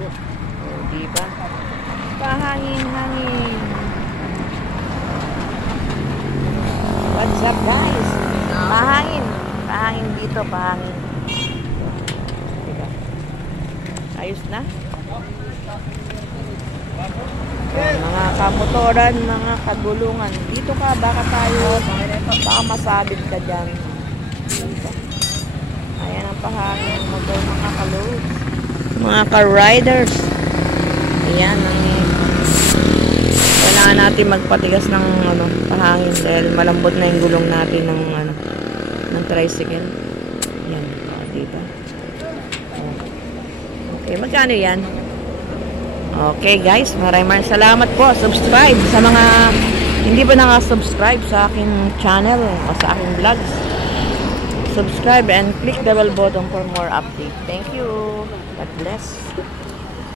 O, diba? Pahangin-hangin. What's up, guys? Pahangin. Pahangin dito, pahangin. Diba? Ayos na. Mga kamotoran, mga kagulungan. Dito ka, baka masabit ka dyan. Diba? Ayan ang pahangin. Motor, mga ka-loads. Mga ka-riders. Ayan, kailangan natin magpatigas ng pahangin dahil malambot na yung gulong natin ng tricycle. Ayan, diba? Okay, magkano yan? Okay guys, maraming salamat po. Subscribe sa mga hindi pa nakasubscribe sa aking channel o sa aking vlogs. Subscribe and click the bell button for more update. Thank you. God bless.